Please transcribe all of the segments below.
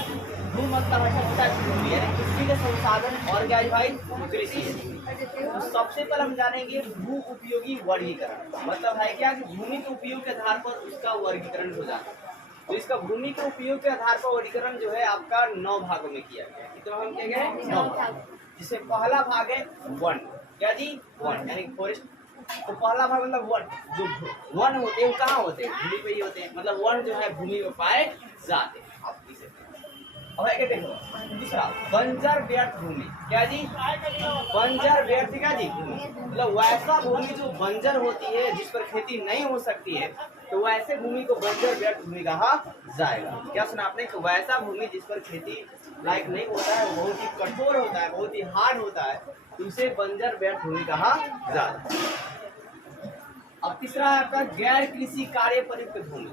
भू मतलब होता है भूमि, यानी कृषि के संसाधन और क्या है भाई, कृषि है। तो सबसे पहले हम जानेंगे भू उपयोगी वर्गीकरण, मतलब है क्या कि भूमि के उपयोग के आधार पर उसका वर्गीकरण हो जाता है। तो इसका भूमि के उपयोग के आधार पर वर्गीकरण जो है आपका 9 भागों में किया गया है। कितने भाग में किया गया है? 9 भाग। जिससे पहला भाग है वन, क्या जी, वन यानी फॉरेस्ट। तो पहला भाग मतलब वन, जो वन होते हैं वो कहाँ होते हैं, भूमि पे ही होते हैं, मतलब वन जो है भूमि में पाए जाते हैं। आप इसे अब है क्या देखो, दूसरा बंजर व्यर्थ भूमि, क्या जी, बंजर व्यर्थ क्या जी भूमि, मतलब वैसा भूमि जो बंजर होती है जिस पर खेती नहीं हो सकती है, तो वैसे भूमि को बंजर व्यर्थ भूमि कहा जाएगा। क्या सुना आपने, कि वैसा भूमि जिस पर खेती लायक नहीं होता है, बहुत ही कठोर होता है, बहुत ही हार्ड होता है, तो उसे बंजर व्यर्थ भूमि कहा जाता है। अब तीसरा है आपका गैर कृषि कार्य प्रयुक्त भूमि।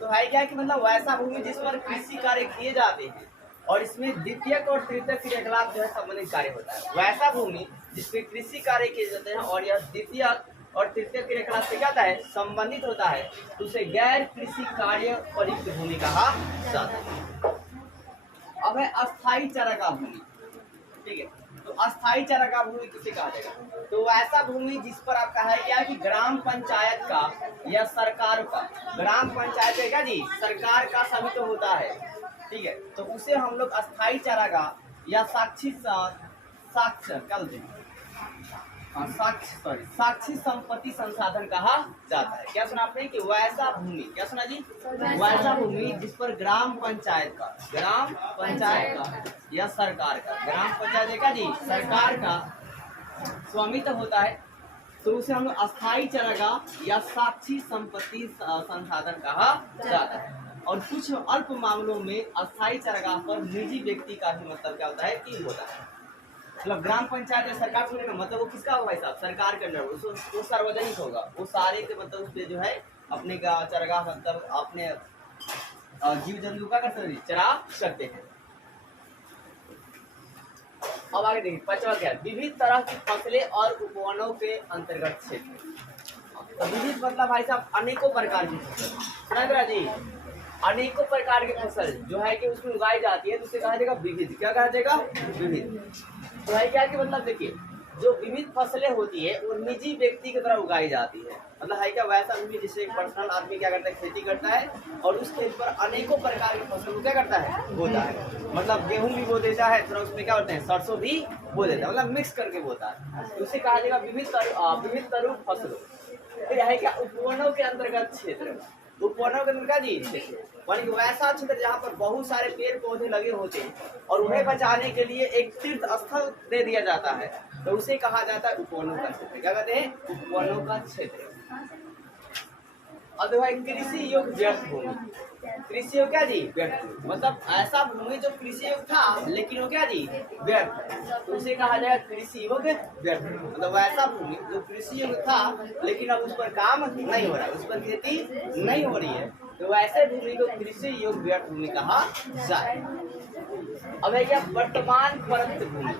तो है क्या कि मतलब वैसा भूमि जिस पर कृषि कार्य किए जाते हैं और इसमें द्वितीयक और तृतीयक क्रियाकलाप जो है संबंधित कार्य होता है। वैसा भूमि जिसमें कृषि कार्य किए जाते हैं और यह द्वितीयक और तृतीयक क्रियाकलाप से क्या होता है, संबंधित होता है, तो उसे गैर कृषि कार्य प्रयुक्त भूमि कहा जाता है। अब है अस्थायी चारागाह भूमि, ठीक है। तो अस्थायी चारागाह भूमि किसे कहा जाएगा, तो वैसा भूमि जिस पर आपका है क्या कि ग्राम पंचायत का या सरकार का, ग्राम पंचायत का क्या जी, सरकार का स्वामित्व होता है, ठीक है, तो उसे हम लोग अस्थायी चारागाह या साक्षी साक्षी संपत्ति संसाधन कहा जाता है। क्या सुना आपने, कि वैसा भूमि, क्या सुना जी, वैसा भूमि जिस पर ग्राम पंचायत का या सरकार का, ग्राम पंचायत का जी सरकार का स्वामित्व होता है, तो उसे हम लोग अस्थायी चारागाह या साक्षी संपत्ति संसाधन कहा जाता है। और कुछ अल्प मामलों में अस्थायी चारागाह पर निजी व्यक्ति का भी मतलब क्या होता है कि होता है, मतलब ग्राम पंचायत या सरकार सुने का मतलब वो किसका होगा भाई साहब, सरकार के अंदर, वो सार्वजनिक होगा, वो सारे के मतलब उसपे जो है अपने चारागाह मतलब अपने जीव जंतु का कर सकते, चरा सकते हैं। अब आगे देखिए पांचवा क्या है, विविध तरह की फसलें और उपवनों के अंतर्गत क्षेत्र। तो विविध मतलब भाई साहब अनेकों प्रकार की फसल, सुना जी, अनेकों प्रकार की फसल जो है कि उसमें उगाई जाती है, तो उसे कहा जाएगा विविध। क्या कहा जाएगा, विविध। तो है क्या कि मतलब देखिए जो विविध फसलें होती है वो निजी व्यक्ति की तरह उगाई जाती है, मतलब है क्या वैसा भूमि जिससे एक पर्सनल आदमी क्या करता है, खेती करता है और उस खेत पर अनेकों प्रकार की फसल क्या करता है, बोता है, मतलब गेहूं भी बो देता है, थोड़ा उसमें क्या होता है सरसों भी बो देता है, मतलब मिक्स करके बोता है, तो उसे कहा जाएगा विविध तरह फसलों। फिर है क्या उपवनों के अंतर्गत क्षेत्र, उपवनों के अंतर्गत जी यानी कि वैसा क्षेत्र जहाँ पर बहुत सारे पेड़ पौधे लगे होते हैं और उन्हें बचाने के लिए एक तीर्थ स्थल दे दिया जाता है, तो उसे कहा जाता है उपवनों का क्षेत्र। क्या कहते हैं, उपवनों का क्षेत्र। अब भाई कृषि योग्य व्यर्थ भूमि, कृषि योग्य क्या जी, व्यर्थ, मतलब ऐसा भूमि जो कृषि योग्य था लेकिन वो क्या जी व्यर्थ, तो उसे कहा जाएगा कृषि योग्य व्यर्थ, मतलब वैसा भूमि जो कृषि योग्य था लेकिन अब उस पर काम नहीं हो रहा है, उस पर खेती नहीं हो रही है, तो वैसे भूमि को कृषि योग्य व्यर्थ भूमि कहा जाए। अब है क्या वर्तमान परत भूमि,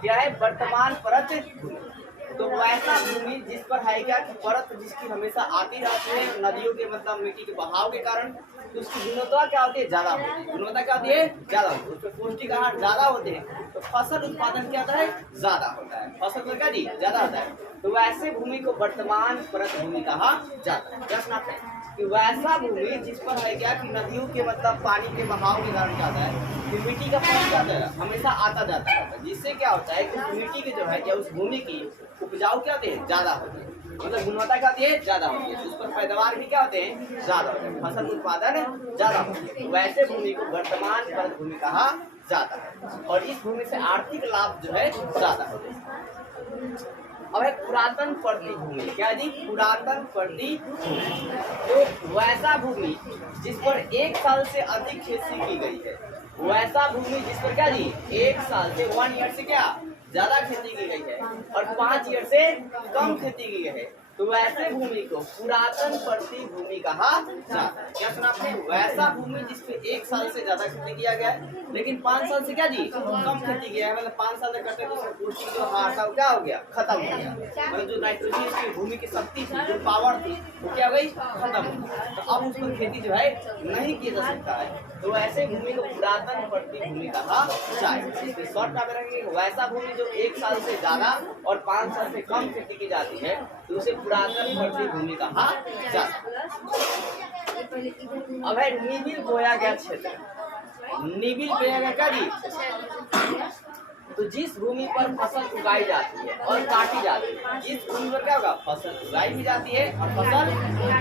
क्या है वर्तमान परत भूमि, तो वैसा भूमि जिस पर है क्या कि परत जिसकी हमेशा आती रहती है नदियों के मतलब मिट्टी के बहाव के कारण, तो उसकी गुणवत्ता क्या होती है, ज्यादा होती है, गुणवत्ता क्या होती है, ज्यादा होती है, उसमें पौष्टिक आहार ज्यादा होते हैं, तो फसल उत्पादन क्या होता है, ज्यादा होता है, फसल में क्या जी ज्यादा होता है, तो वैसे भूमि को वर्तमान परत भूमि कहा जाता है। क्या सुनाते हैं कि वैसा भूमि जिस पर है क्या कि नदियों के मतलब पानी के बहाव के कारण क्या होता है कि मिट्टी का फर्क क्या होता है, हमेशा आता जाता है, जिससे क्या होता है कि उस मिट्टी की जो है या उस भूमि की उपजाऊ क्या होती है, ज्यादा होती है, मतलब गुणवत्ता क्या होती है, ज्यादा होती है, तो उस पर पैदावार भी क्या होते हैं, ज्यादा होते हैं, फसल उत्पादन ज्यादा होती है, तो वैसे भूमि को वर्तमान परत भूमि कहा जाता है और इस भूमि से आर्थिक लाभ जो है ज्यादा होते हैं। अब है पुरातन पर्ती भूमि, क्या जी, पुरातन पर्ती भूमि, तो वैसा भूमि जिस पर 1 साल से अधिक खेती की गई है, वैसा भूमि जिस पर क्या जी 1 साल से 1 ईयर से क्या ज्यादा खेती की गई है और 5 ईयर से कम खेती की गई है, तो वैसे भूमि को पुरातन पड़ती भूमि कहा जाता है। क्या सुना आपने? वैसा भूमि जिसपे 1 साल से ज्यादा खेती किया गया है, लेकिन 5 साल से क्या जी कम खेती किया है, मतलब 5 साल तक करते तो उसमें पौष्टिक जो हार था वो क्या हो गया, खत्म हो गया। मतलब जो नाइट्रोजन की भूमि की शक्ति थी, जो पावर थी, वो क्या हो गई, खत्म हो गई। तो अब उस पर खेती जो है नहीं की जा सकता है। तो ऐसे भूमि को पुरातन पड़ती भूमि कहा जाए। शॉर्ट में रखेंगे, वैसा भूमि जो 1 साल से ज्यादा और 5 साल से कम खेती की जाती है तो उसे पुरातन पड़ती भूमि कहा जाता है। अब है निबिल बोया गया क्षेत्र। निबिल बोया गया क्या जी? तो जिस भूमि पर फसल उगाई जाती है और काटी जाती है, जिस भूमि पर क्या होगा, फसल उगाई भी जाती है और फसल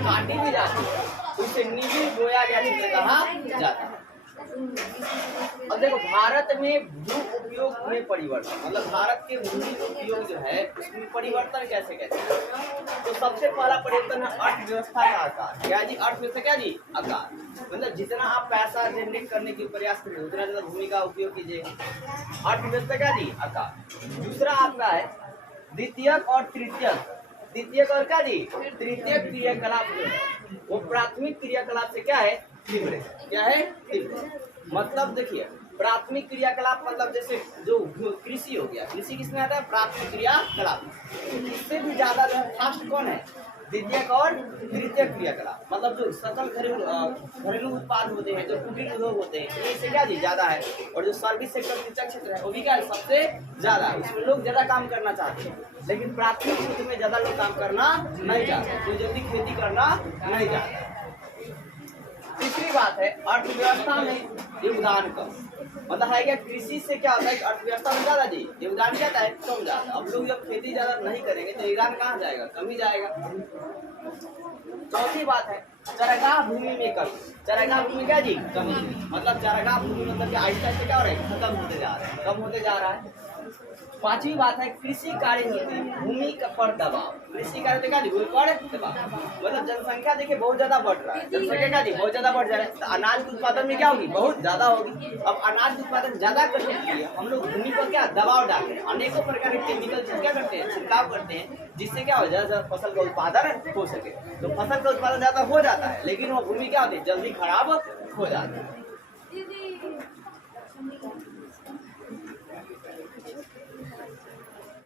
काटी भी जाती है, उसे निबिल बोया गया क्षेत्र कहा जाता है। अब देखो, भारत में भू उपयोग में परिवर्तन, मतलब भारत के भूमि उपयोग जो है उसमें परिवर्तन कैसे कैसे है? तो सबसे पहला परिवर्तन है अर्थव्यवस्था का आकार। क्या जी? अर्थव्यवस्था क्या जी? आकार। मतलब जितना आप पैसा जनरेट करने की प्रयास करें उतना ज्यादा भूमि का उपयोग कीजिए। अर्थव्यवस्था क्या जी? आकार। दूसरा आपका है द्वितीयक और तृतीयक। द्वितीयक और क्या जी? तृतीयक क्रियाकलाप जो है वो प्राथमिक क्रियाकलाप से क्या है, तीव्र। क्या है? तीव्र। मतलब देखिए, प्राथमिक क्रियाकलाप मतलब जैसे जो कृषि हो गया, कृषि किसमें आता है, प्राथमिक क्रियाकलाप। इससे भी ज्यादा जो फास्ट कौन है, द्वितीयक और तृतीयक क्रियाकलाप। मतलब जो सकल घरेलू उत्पाद होते हैं, जो कुटीर उद्योग होते हैं, ये इससे क्या जी ज्यादा है। और जो सर्विस सेक्टर शिक्षा क्षेत्र है वो भी क्या है, सबसे ज्यादा। उसमें लोग ज्यादा काम करना चाहते हैं, लेकिन प्राथमिक क्षेत्र में ज्यादा लोग काम करना नहीं चाहते, तो जल्दी खेती करना नहीं चाहते। तीसरी बात है अर्थव्यवस्था में योगदान कम। मतलब है क्या, कृषि से क्या होता है, अर्थव्यवस्था में ज्यादा जी योगदान क्या है, कम जाता। अब लोग जब खेती ज्यादा नहीं करेंगे तो योगदान कहाँ जाएगा, कम ही जाएगा। चौथी बात है चरागाह भूमि में कमी। चरागाह भूमि क्या जी, कमी। मतलब चरागाह भूमि मतलब कि आहिस्ता आहिस्ता क्या हो रहा है, खत्म होते जा रहा है, कम होते जा रहा है। पांचवी बात है कृषि कार्य नीति भूमि पर दबाव। कृषि कार्य क्या जी, भूमि पर दबाव। मतलब जनसंख्या देखिए बहुत ज्यादा बढ़ रहा है, जनसंख्या क्या जी बहुत ज्यादा बढ़ जा रहा है, तो अनाज के उत्पादन में क्या होगी, बहुत ज्यादा होगी। अब अनाज उत्पादन ज्यादा करने के लिए हम लोग भूमि पर क्या दबाव डाल रहे हैं, अनेकों प्रकार के केमिकल क्या करते हैं, छिड़काव करते हैं, जिससे क्या हो ज्यादा फसल का उत्पादन हो सके। तो फसल का उत्पादन ज्यादा हो जाता है, लेकिन वो भूमि क्या होती है, जल्दी खराब हो जाती है।